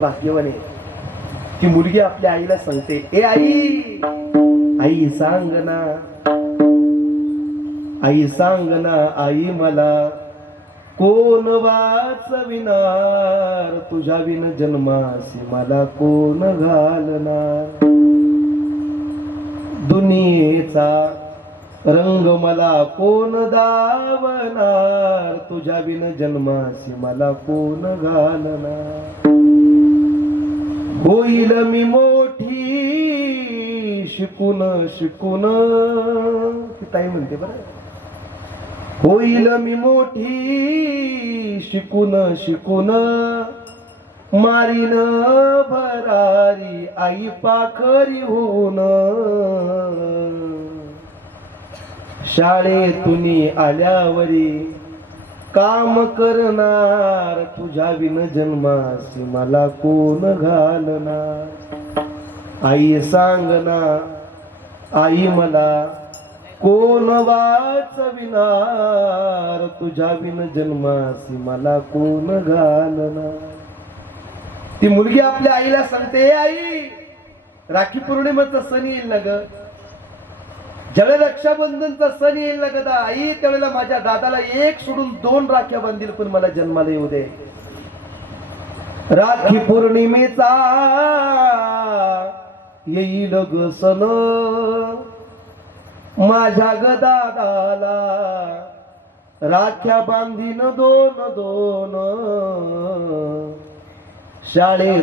भाग्यवाने ती मुलगी आपल्या आईला सांगते, ए आई, आई सांग ना, आई सांग ना, आई मला कोण वाचविणार, तुझ्या विन जन्मासी मला कोण घालणार, दुनियेचा रंग मला कोण दावणार, तुझ्या विन जन्मासी मला कोण घालणार, होईल मी मोठी शिकून शिकून, ती ताई म्हणते बरं, होईल मी मोठी शिकून शिकून, मारीन भरारी आई पाखरी होऊन, शाळेतून आल्यावरी काम करणार, तुझ्या विन जन्मासी मला कोण घालणार, आई सांग ना, आई मला कोण वाचविणार, तुझ्या विन जन्मासी मला कोण घालणार. ती मुलगी आपल्या आईला सांगते, आई, राखी पौर्णिमेचा सण येईल ना ग, ज्यावेळेला रक्षाबंधनचा सण येईल ना गदा आई, त्यावेळेला माझ्या दादाला एक सोडून 2 राख्या बांधील, पण मला जन्माला येऊ दे. राखी पौर्णिमेचा येईल ग सण, माझ्या ग दादाला राख्या बांधीन 2-2, शाळेत